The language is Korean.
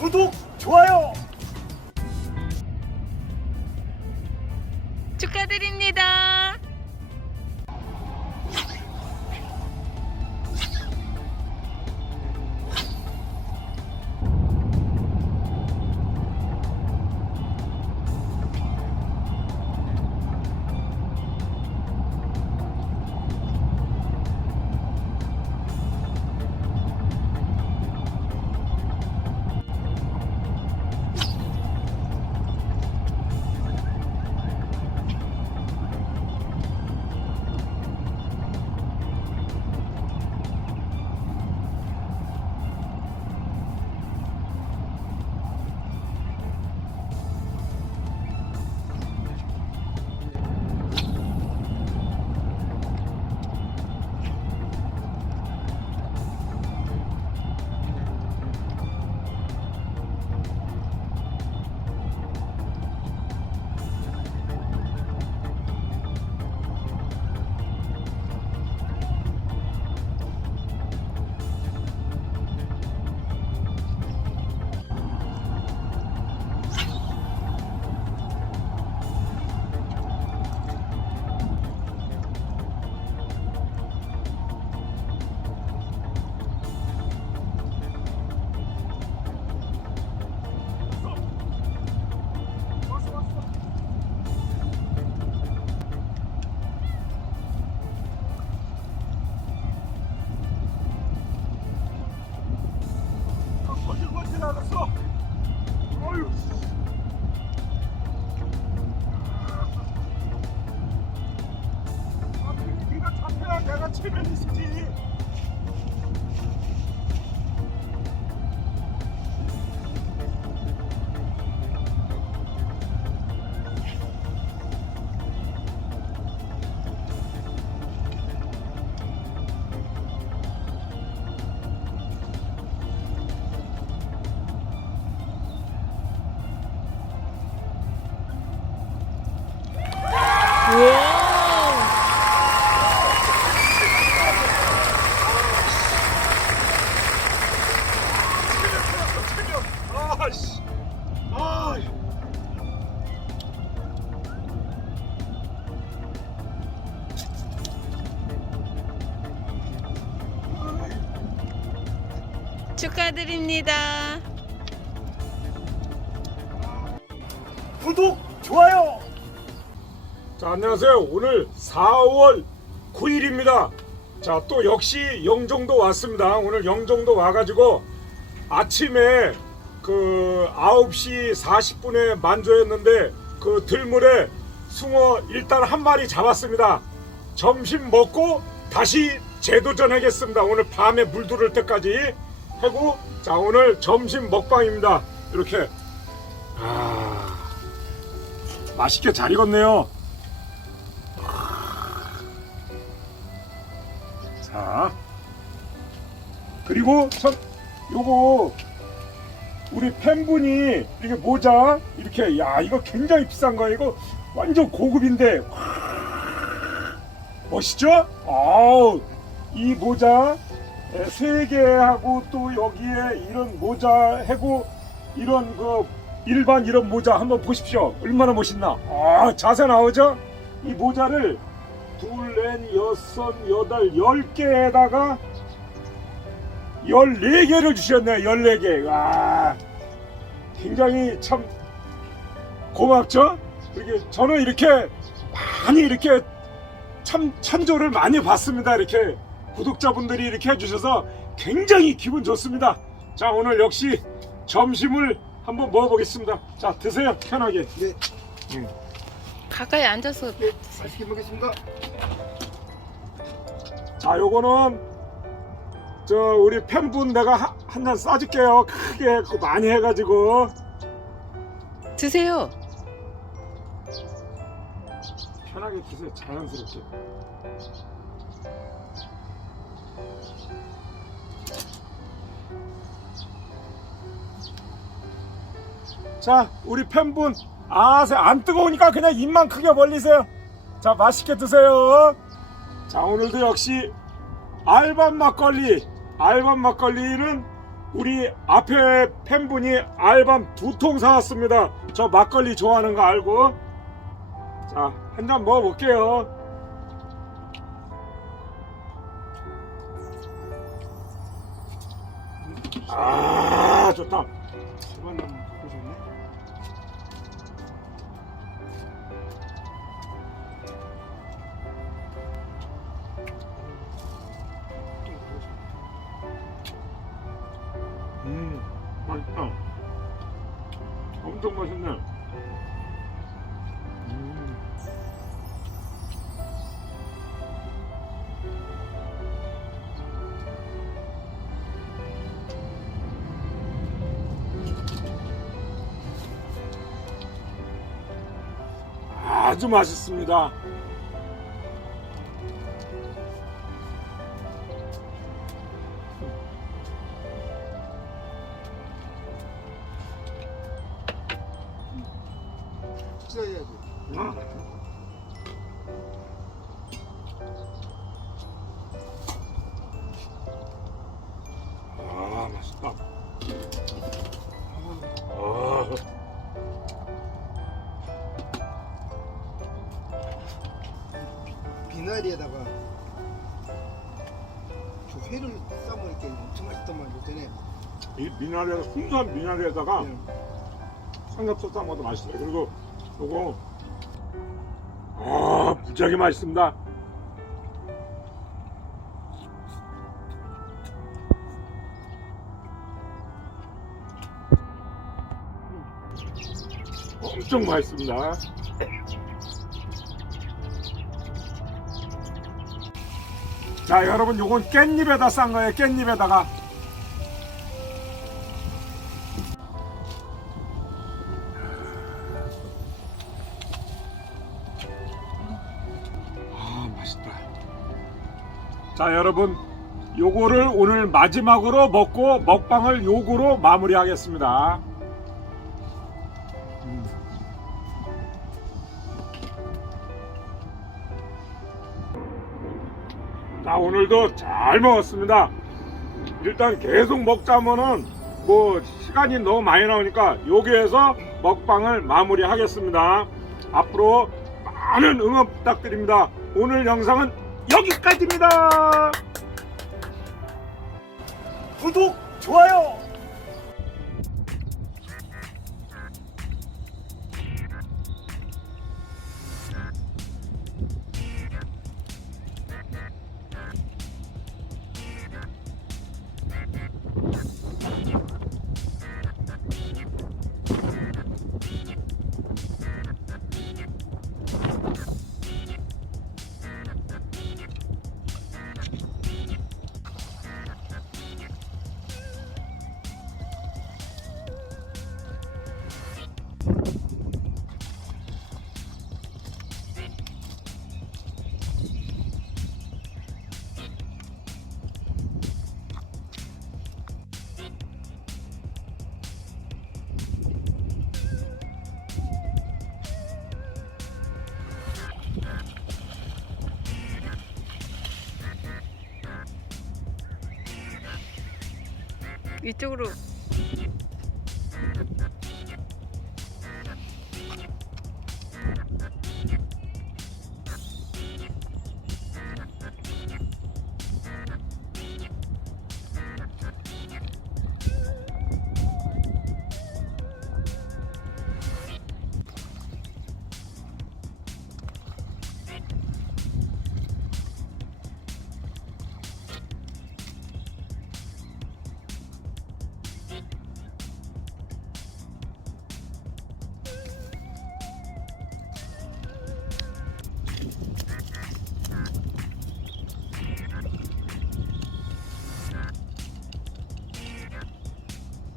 구독, 좋아요. 축하드립니다. 잡혀야 내가 축하드립니다. 구독, 좋아요. 자, 안녕하세요. 오늘 4월 9일입니다. 자, 또 역시 영종도 왔습니다. 오늘 영종도 와가지고 아침에 그 9시 40분에 만조였는데 그 들물에 숭어 일단 한 마리 잡았습니다. 점심 먹고 다시 재도전하겠습니다. 오늘 밤에 물 들을 때까지 하고 자 오늘 점심 먹방입니다. 이렇게 아 맛있게 잘 익었네요. 자 그리고 참 요거 우리 팬분이 이렇게 모자 이렇게 야 이거 굉장히 비싼 거예요. 이거 완전 고급인데 멋있죠? 아우 이 모자 에, 세 개하고 또 여기에 이런 모자 하고 이런 그 일반 이런 모자 한번 보십시오. 얼마나 멋있나? 아 자세 나오죠? 이 모자를 둘, 넷, 여섯, 여덟, 열 개에다가 14개를 주셨네요. 14개. 와. 굉장히 참 고맙죠? 이렇게 저는 이렇게 많이 이렇게 참 찬조를 많이 받습니다. 이렇게 구독자분들이 이렇게 해주셔서 굉장히 기분 좋습니다. 자 오늘 역시 점심을 한번 먹어보겠습니다. 자 드세요 편하게. 네, 가까이 앉아서 맛있게 먹겠습니다. 자 요거는 저 우리 팬분 내가 한 잔 싸줄게요. 크게 그 많이 해가지고 드세요. 편하게 드세요. 자연스럽게. 자, 우리 팬분, 아, 안 뜨거우니까 그냥 입만 크게 벌리세요. 자, 맛있게 드세요. 자, 오늘도 역시 알밤 막걸리, 알밤 막걸리는 우리 앞에 팬분이 알밤 두 통 사왔습니다. 저 막걸리 좋아하는 거 알고. 자, 한 잔 먹어볼게요. 아, 좋다. 집안 나무 갖고 좋네. 음, 맛있다. 엄청 맛있네. 아주 맛있습니다. 비나리에다가 저 회를 싸먹으니까 엄청 맛있단 말이야. 전에 이 미나리 순수한 미나리에다가 그냥 삼겹살 싸 먹어도 맛있어요. 그리고 요거 아 무지하게 맛있습니다. 엄청 맛있습니다. 자 여러분 요건 깻잎에다 싼 거예요. 깻잎에다가 아 맛있다. 자 여러분 요거를 오늘 마지막으로 먹고 먹방을 요거로 마무리하겠습니다. 자 오늘도 잘 먹었습니다. 일단 계속 먹자면은 뭐 시간이 너무 많이 나오니까 여기에서 먹방을 마무리 하겠습니다. 앞으로 많은 응원 부탁드립니다. 오늘 영상은 여기까지입니다. 구독, 좋아요. 이쪽으로